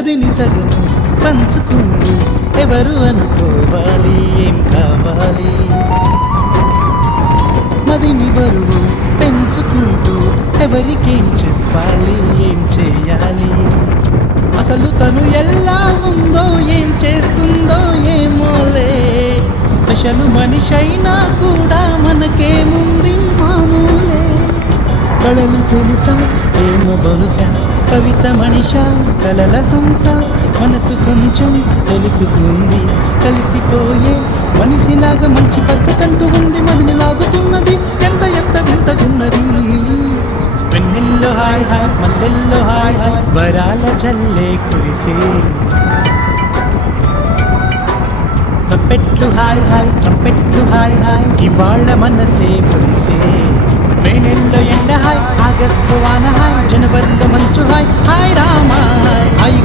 గదిని సగము పంచుకుంది ఎవరు అనుకోవాలి ఏం కావాలి మదిని బరువు పెంచుకుంటూ ఎవరికేం చెప్పాలి ఏం చేయాలి అసలు తను ఎలా ఉందో ఏం చేస్తుందో ఏమోలే స్పెషల్ మనిషైనా కూడా మనకేముంది మామూలే కళలు తెలుసా ఏమో బహుశా కవిత మనిషా కలల హంస మనసు కొంచెం తెలుసుకుంది కలిసిపోయే మనిషిలాగా మంచి పద్ధతంటూ ఉంది మదిని లాగుతున్నది ఎంత ఎంత వింతగున్నది వెన్నెల్లో హాయ్ హాయ్ మల్లెల్లో హాయ్ హాయ్ వరాల జల్లే కురిసే ట్రంపెట్లు హాయ్ హాయ్ ట్రంపెట్లు హాయ్ హాయ్ ఇవాళ మనసే మురిసే మే నెలలో ఎండ హాయ్ ఆగస్టు వాన హాయ్ జనవరిలో మంచు హాయ్ హాయ్ రామా హాయ్